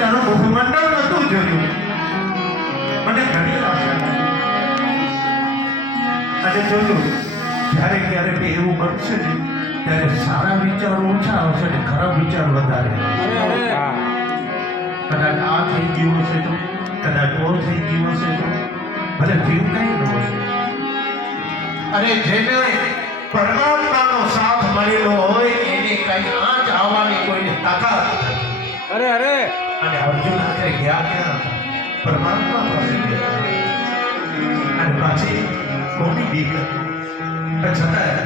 તારું મુખમંડળ નતું જોયું. મને ઘણી આશા હતી. અને જોયું જ્યારે ક્યારેક એવું બનશે ને ત્યારે સારા વિચારો ઓછા આવશે ને ખરાબ વિચાર વધારે. કદાચ આ થઈ ગયું હશે તો, કદાચ ઓ થઈ ગયું હશે તો, ભલે જીવ કઈ ન હોય. અને જેને પરમાત્માનો સાથ મળેલો હોય એને કઈ આંચ આવવાની કોઈને તાકાત નથી. અને અર્જુન આખરે ગયા ક્યાં હતા? પરમાત્મા પાસે ગયા. અને પાછી કોની બીક હતી? છતાં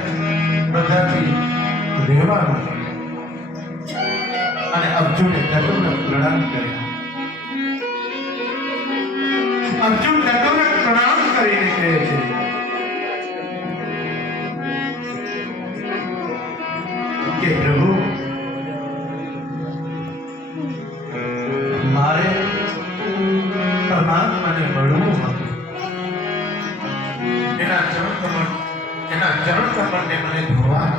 બધાથી રહેવાનું. અને અર્જુને દંડોને પ્રણામ કર્યા. અર્જુન દંડોને પ્રણામ કરીને કહે છે, કે પ્રભુ મારે પરમાત્માને મળવું હતું. એના ચરણ કમળને મને ધોવા.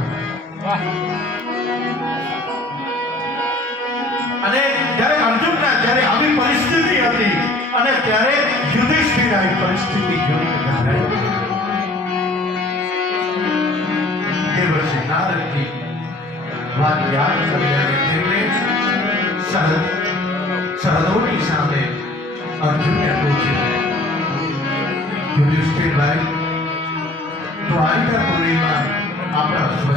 અને જ્યારે અર્જુનના જ્યારે આવી પરિસ્થિતિ હતી અને ત્યારે યુધિષ્ઠિર આવી પરિસ્થિતિ જોઈને ગભરાયો. દેવર્ષિ નારદજી વાત યાદ કરી અને તેમણે સરહદોની સામે અર્જુનને પૂછ્યું, યુધિષ્ઠિરભાઈ દ્વારિકાપુરીમાં આપણા